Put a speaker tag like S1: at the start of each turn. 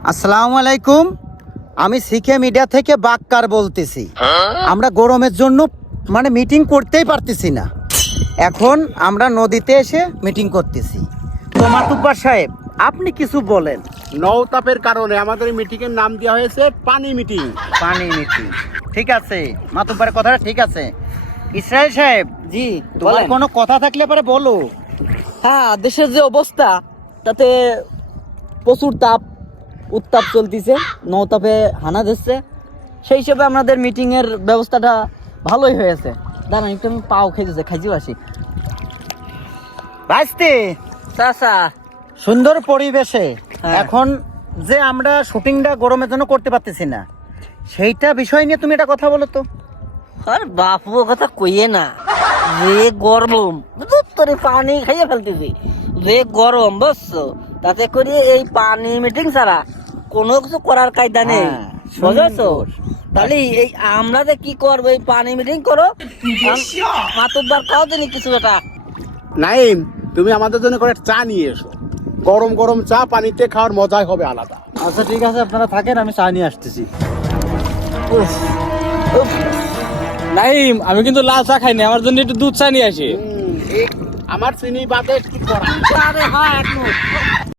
S1: আসসালামু আলাইকুম, আমি সিকে মিডিয়া থেকে বাক্কার বলতেছি। আমরা গরমের জন্য মিটিং করতেই পারতেছি না। এখন আমরা নদীতে এসে মিটিং করতেছি। তো মাতুব্বার সাহেব, আপনি কিছু বলেন।
S2: নৌতাপের কারণে আমাদের মিটিং এর নাম দেওয়া হয়েছে পানি মিটিং।
S1: পানি মিটিং, ঠিক আছে। মাতুব্বারের কথাটা ঠিক আছে। ইসরায়েল সাহেব,
S3: জি
S1: তোমার
S3: বলেন।
S1: কোনো কথা থাকলে পরে বলো।
S3: হ্যাঁ, দেশের যে অবস্থা তাতে প্রচুর উত্তাপ চলতেছে, নৌতাপে হানা দিচ্ছে। সেই হিসেবে আমাদের মিটিং এর ব্যবস্থাটা ভালোই হয়েছে। দাঁড়ান একটু আমি পাও খেয়েছে, খাইতেও আসি।
S1: ভাইস্তে,
S3: চাচা,
S1: সুন্দর পরিবেশে
S3: হ্যাঁ।
S1: এখন যে আমরা শুটিংটা গরমের জন্য করতে পারতেছি না, সেইটা বিষয় নিয়ে তুমি একটা কথা বলো তো।
S3: আর বাপু কথা কইয়ে না, যে গরম তোর পানি খাইয়ে ফেলতেছি, যে গরম বুঝছো। তাতে করে এই পানি মিটিং ছাড়া কোনো কিছু করার কায়দা নেই,
S1: হ্যাঁ,
S3: বুঝেছো?
S1: সুন্দর।
S3: তাহলে এই আমরা যে কি করবো, এই পানি মিটিং করো। মাতুব্বার খাও দিনি কিছু একটা।
S2: নাইম, তুমি আমাদের জন্য করে চা নিয়ে এসো। গরম গরম চা পানিতে খাওয়ার মজাই হবে আলাদা।
S1: আচ্ছা ঠিক আছে, আপনারা থাকেন, আমি চা নিয়ে আসতেছি।
S3: উফ, উফ।
S4: নাইম, আমি কিন্তু লাল চা খাইনি, আমার জন্য একটু দুধ চা নিয়ে আসি।
S2: আমার চিনি বাদে একটু করা।
S3: আরে হ্যাঁ, এক মিনিট।